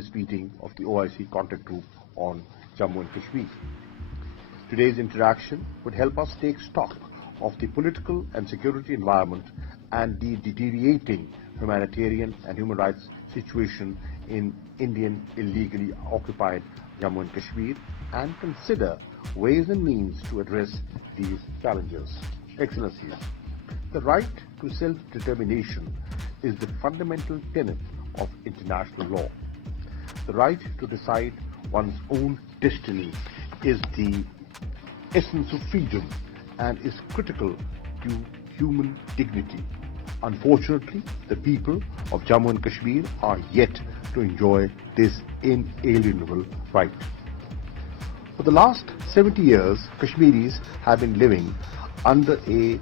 this meeting of the OIC Contact Group on Jammu and Kashmir. Today's interaction would help us take stock of the political and security environment and the deteriorating humanitarian and human rights situation in Indian illegally occupied Jammu and Kashmir and consider ways and means to address these challenges. Excellencies, the right to self-determination is the fundamental tenet of international law. The right to decide one's own destiny is the essence of freedom and is critical to human dignity. Unfortunately, the people of Jammu and Kashmir are yet to enjoy this inalienable right. For the last 70 years, Kashmiris have been living under a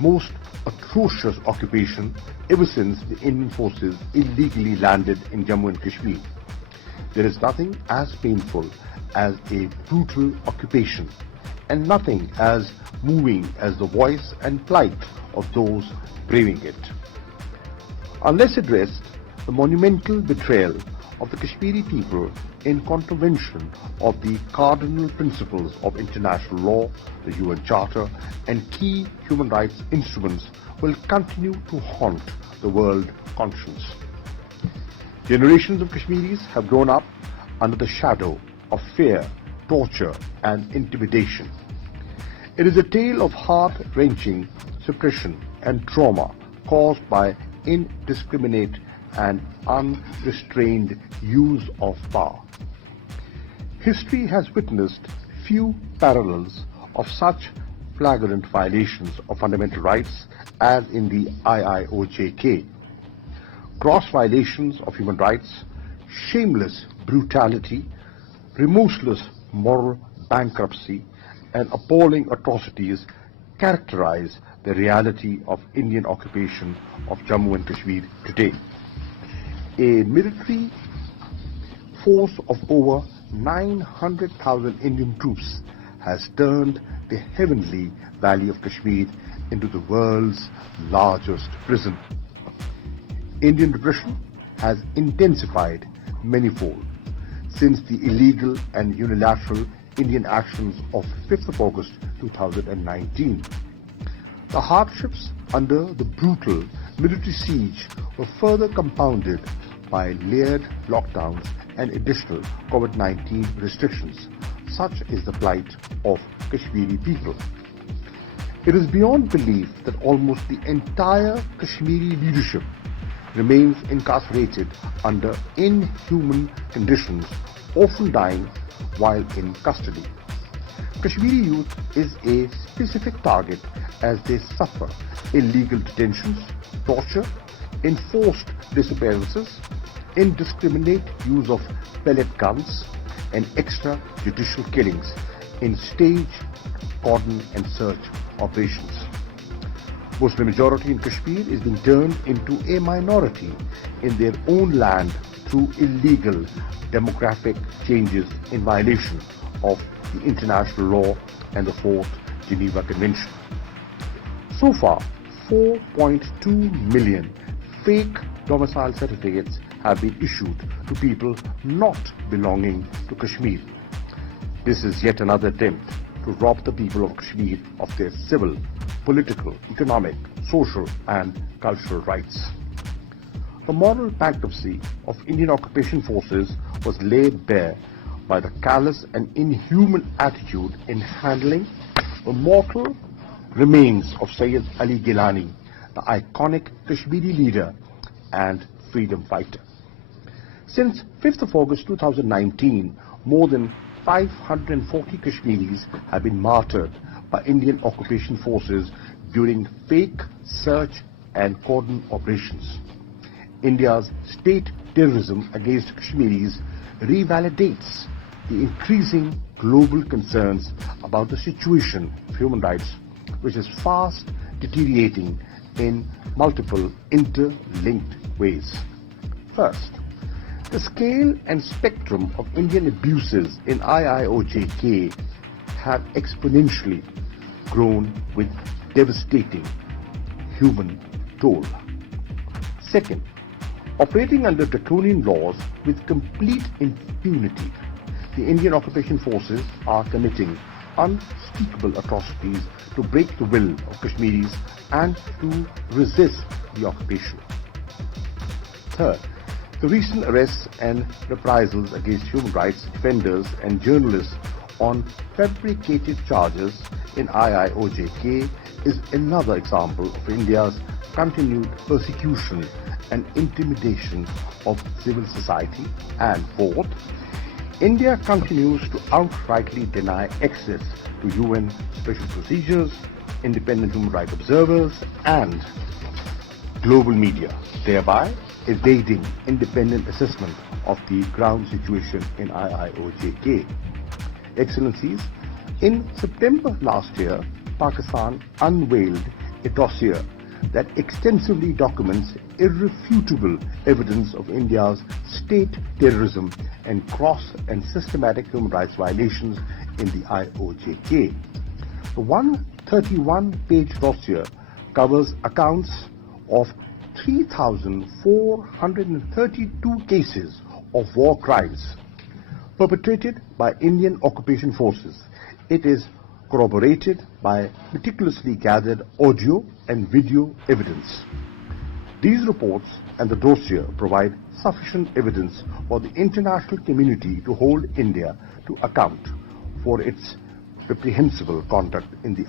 most atrocious occupation ever since the Indian forces illegally landed in Jammu and Kashmir. There is nothing as painful as a brutal occupation, and nothing as moving as the voice and plight of those braving it. Unless addressed, the monumental betrayal of the Kashmiri people in contravention of the cardinal principles of international law, the UN Charter, and key human rights instruments will continue to haunt the world conscience. Generations of Kashmiris have grown up under the shadow of fear, torture, and intimidation. It is a tale of heart-wrenching suppression and trauma caused by indiscriminate and unrestrained use of power. History has witnessed few parallels of such flagrant violations of fundamental rights as in the IIOJK. Gross violations of human rights, shameless brutality, remorseless moral bankruptcy, and appalling atrocities characterize the reality of Indian occupation of Jammu and Kashmir today. A military force of over 900,000 Indian troops has turned the heavenly valley of Kashmir into the world's largest prison. Indian repression has intensified manifold since the illegal and unilateral Indian actions of 5th of August 2019. The hardships under the brutal military siege were further compounded by layered lockdowns and additional COVID-19 restrictions. Such is the plight of Kashmiri people. It is beyond belief that almost the entire Kashmiri leadership remains incarcerated under inhuman conditions, often dying while in custody. Kashmiri youth is a specific target as they suffer illegal detentions, torture, enforced disappearances, indiscriminate use of pellet guns, and extrajudicial killings in staged cordon and search operations. Muslim majority in Kashmir is being turned into a minority in their own land through illegal demographic changes in violation of the international law and the 4th Geneva Convention. So far, 4.2 million fake domicile certificates have been issued to people not belonging to Kashmir. This is yet another attempt to rob the people of Kashmir of their civil, political, economic, social and cultural rights. The moral bankruptcy of Indian occupation forces was laid bare by the callous and inhuman attitude in handling the mortal remains of Sayyid Ali Gilani, the iconic Kashmiri leader and freedom fighter. Since 5th of August 2019, more than 540 Kashmiris have been martyred by Indian occupation forces during fake search and cordon operations. India's state terrorism against Kashmiris revalidates the increasing global concerns about the situation of human rights, which is fast deteriorating in multiple interlinked ways. First, the scale and spectrum of Indian abuses in IIOJK have exponentially grown with devastating human toll. Second, Operating under draconian laws with complete impunity, the Indian occupation forces are committing unspeakable atrocities to break the will of Kashmiris and to resist the occupation. Third, the recent arrests and reprisals against human rights defenders and journalists on fabricated charges in IIOJK is another example of India's continued persecution and intimidation of civil society. And fourth, India continues to outrightly deny access to UN special procedures, independent human rights observers and global media, thereby evading independent assessment of the ground situation in IIOJK. Excellencies, in September last year, Pakistan unveiled a dossier that extensively documents irrefutable evidence of India's state terrorism and gross and systematic human rights violations in the IOJK. The 131-page dossier covers accounts of 3,432 cases of war crimes perpetrated by Indian occupation forces. It is corroborated by meticulously gathered audio and video evidence. These reports and the dossier provide sufficient evidence for the international community to hold India to account for its reprehensible conduct in the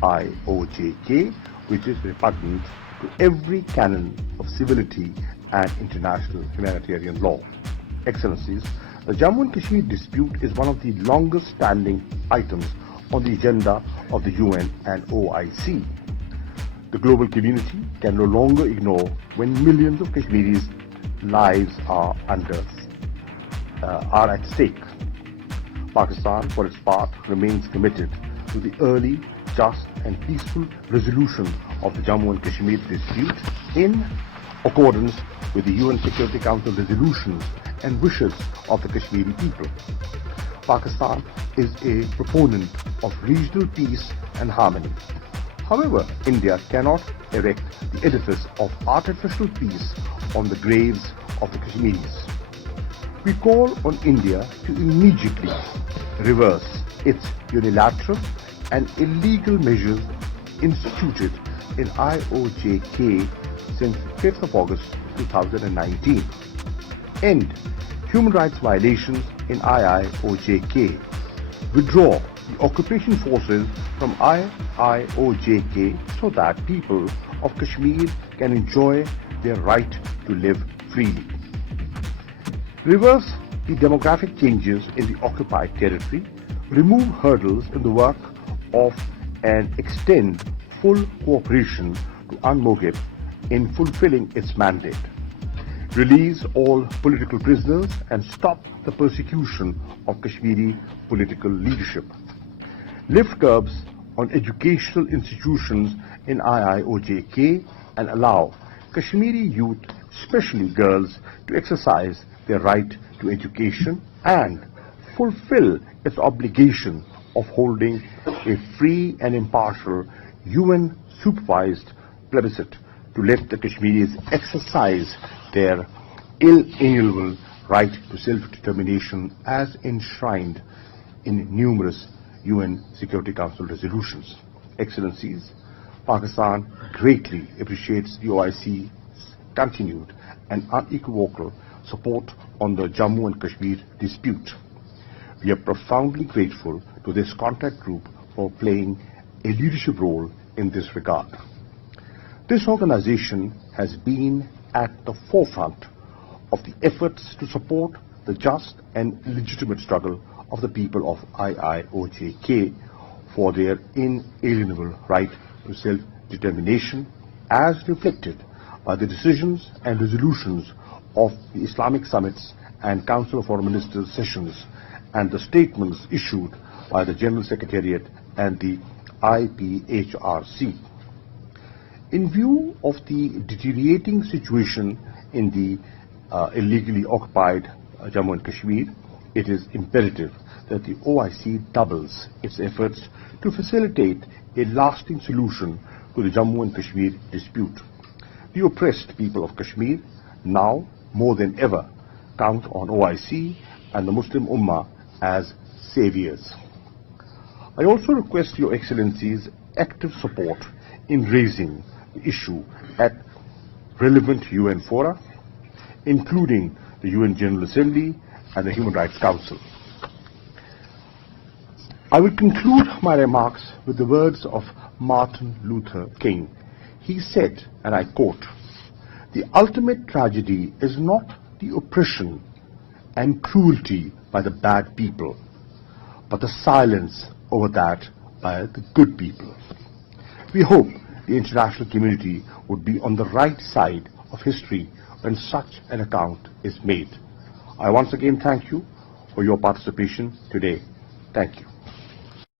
IIOJK, which is repugnant to every canon of civility and international humanitarian law. Excellencies, the Jammu and Kashmir dispute is one of the longest standing items on the agenda of the UN and OIC. The global community can no longer ignore when millions of Kashmiris' lives are at stake. Pakistan, for its part, remains committed to the early, just and peaceful resolution of the Jammu and Kashmir dispute in accordance with the UN Security Council resolutions and wishes of the Kashmiri people. Pakistan is a proponent of regional peace and harmony. However, India cannot erect the edifice of artificial peace on the graves of the Kashmiris. We call on India to immediately reverse its unilateral and illegal measures instituted in IOJK since 5th of August 2019. End human rights violations in IIOJK. Withdraw the occupation forces from IIOJK so that people of Kashmir can enjoy their right to live freely. Reverse the demographic changes in the occupied territory, remove hurdles in the work of and extend full cooperation to UNMOGIP in fulfilling its mandate. Release all political prisoners and stop the persecution of Kashmiri political leadership. Lift curbs on educational institutions in IIOJK and allow Kashmiri youth, especially girls, to exercise their right to education and fulfill its obligation of holding a free and impartial UN-supervised plebiscite to let the Kashmiris exercise their inalienable right to self-determination as enshrined in numerous UN Security Council resolutions. Excellencies, Pakistan greatly appreciates the OIC's continued and unequivocal support on the Jammu and Kashmir dispute. We are profoundly grateful to this contact group for playing a leadership role in this regard. This organization has been at the forefront of the efforts to support the just and legitimate struggle of the people of IIOJK for their inalienable right to self-determination, as reflected by the decisions and resolutions of the Islamic summits and Council of Foreign Ministers sessions and the statements issued by the General Secretariat and the IPHRC. In view of the deteriorating situation in the illegally occupied Jammu and Kashmir, it is imperative that the OIC doubles its efforts to facilitate a lasting solution to the Jammu and Kashmir dispute. The oppressed people of Kashmir now more than ever count on OIC and the Muslim Ummah as saviors. I also request Your Excellency's active support in raising the issue at relevant UN fora, including the UN General Assembly and the Human Rights Council. I will conclude my remarks with the words of Martin Luther King. He said, and I quote, "The ultimate tragedy is not the oppression and cruelty by the bad people, but the silence over that by the good people." We hope the international community would be on the right side of history when such an account is made. I once again thank you for your participation today. Thank you.